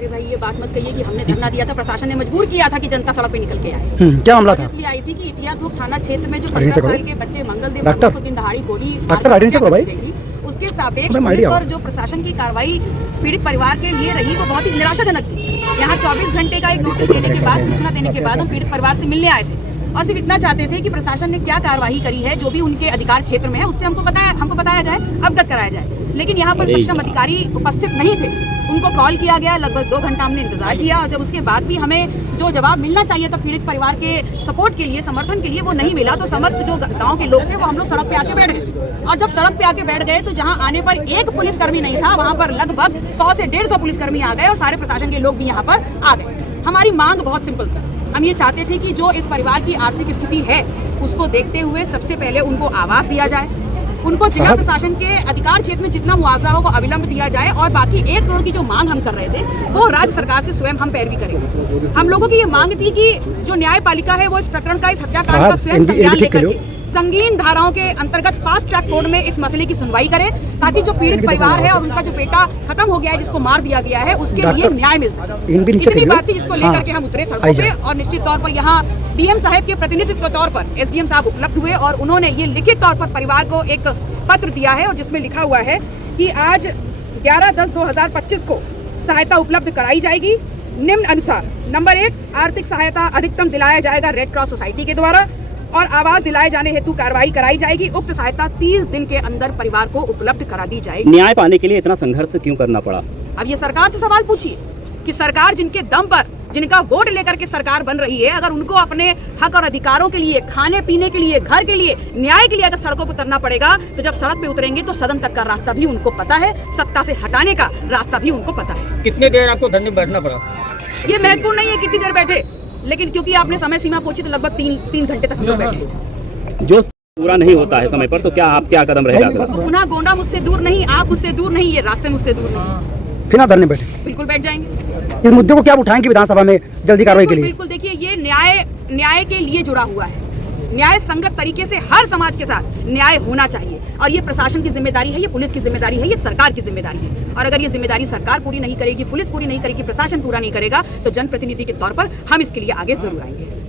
अरे भाई ये बात मत कहिए कि हमने धरना दिया था, प्रशासन ने मजबूर किया था कि जनता सड़क पे निकल के आए। क्या मामला था? इसलिए आई थी कि इटियापुर थाना क्षेत्र में जो 15 साल के बच्चे मंगलदेव वर्मा को दिन दहाड़ी गोली उसके सापेक्ष पुलिस और जो प्रशासन की कार्रवाई पीड़ित परिवार के लिए रही वो बहुत ही निराशाजनक थी। यहाँ 24 घंटे का एक नोटिस देने के बाद, सूचना देने के बाद हम पीड़ित परिवार से मिलने आए थे और सिर्फ इतना चाहते थे कि प्रशासन ने क्या कार्रवाई करी है, जो भी उनके अधिकार क्षेत्र में है उससे हमको बताया जाए, अवगत कराया जाए। लेकिन यहाँ पर सक्षम अधिकारी उपस्थित नहीं थे। उनको कॉल किया गया, लगभग 2 घंटा हमने इंतजार किया और जब उसके बाद भी हमें जो जवाब मिलना चाहिए था पीड़ित परिवार के सपोर्ट के लिए, समर्थन के लिए, वो नहीं मिला। तो समस्त जो गांव के लोग थे वो हम लोग सड़क पे आके बैठ गए और जब सड़क पे आके बैठ गए तो जहां आने पर एक पुलिसकर्मी नहीं था, वहां पर लगभग 100 से 150 पुलिसकर्मी आ गए और सारे प्रशासन के लोग भी यहाँ पर आ गए। हमारी मांग बहुत सिंपल थी। हम ये चाहते थे कि जो इस परिवार की आर्थिक स्थिति है उसको देखते हुए सबसे पहले उनको आवास दिया जाए, उनको जिला प्रशासन के अधिकार क्षेत्र में जितना मुआवजा हो वो अविलंब दिया जाए और बाकी 1 करोड़ की जो मांग हम कर रहे थे वो राज्य सरकार से स्वयं हम पैरवी करेंगे। हम लोगों की ये मांग थी कि जो न्यायपालिका है वो इस प्रकरण का, इस हत्याकांड का स्वयं संज्ञान लेकर के संगीन धाराओं के अंतर्गत फास्ट ट्रैक कोर्ट में इस मसले की सुनवाई करे ताकि जो पीड़ित परिवार है और उनका जो बेटा खत्म हो गया है, जिसको मार दिया गया है, उसके लिए न्याय मिल सके। इतनी बात थी जिसको लेकर के हम उतरे सड़कों पे और निश्चित तौर पर यहाँ डीएम साहब के प्रतिनिधित्व के तौर पर एसडीएम साहब उपलब्ध हुए और उन्होंने ये लिखित तौर पर परिवार को एक पत्र दिया है और जिसमें लिखा हुआ है कि आज 11/10/2025 को सहायता उपलब्ध कराई जाएगी निम्न अनुसार। नंबर 1, आर्थिक सहायता अधिकतम दिलाया जाएगा रेड क्रॉस सोसाइटी के द्वारा और आवास दिलाए जाने हेतु कार्रवाई कराई जाएगी। उक्त सहायता 30 दिन के अंदर परिवार को उपलब्ध करा दी जाएगी। न्याय पाने के लिए इतना संघर्ष क्यों करना पड़ा? अब ये सरकार से सवाल पूछिए कि सरकार जिनके दम पर, जिनका वोट लेकर के सरकार बन रही है, अगर उनको अपने हक और अधिकारों के लिए, खाने पीने के लिए, घर के लिए, न्याय के लिए अगर सड़कों पर उतरना पड़ेगा तो जब सड़क पे उतरेंगे तो सदन तक का रास्ता भी उनको पता है, सत्ता से हटाने का रास्ता भी उनको पता है। कितनी देर आपको धरने बैठना पड़ा? ये महत्वपूर्ण नहीं है कितनी देर बैठे, लेकिन क्योंकि आपने समय सीमा पूछी तो लगभग 3 घंटे तक हम लोग बैठे। जो पूरा नहीं होता है समय पर तो क्या कदम रहेगा? तो पुनः गोंडा मुझसे दूर नहीं, आप मुझसे दूर नहीं, ये रास्ते मुझसे दूर नहीं। फिर धरने बैठे? बिल्कुल बैठ जाएंगे। इस मुद्दे को क्या उठाएंगे विधानसभा में जल्दी कार्रवाई के लिए? बिल्कुल, देखिए ये न्याय के लिए जुड़ा हुआ है। न्याय संगत तरीके से हर समाज के साथ न्याय होना चाहिए और ये प्रशासन की जिम्मेदारी है, ये पुलिस की जिम्मेदारी है, ये सरकार की जिम्मेदारी है। और अगर ये जिम्मेदारी सरकार पूरी नहीं करेगी, पुलिस पूरी नहीं करेगी, प्रशासन पूरा नहीं करेगा तो जनप्रतिनिधि के तौर पर हम इसके लिए आगे जरूर आएंगे।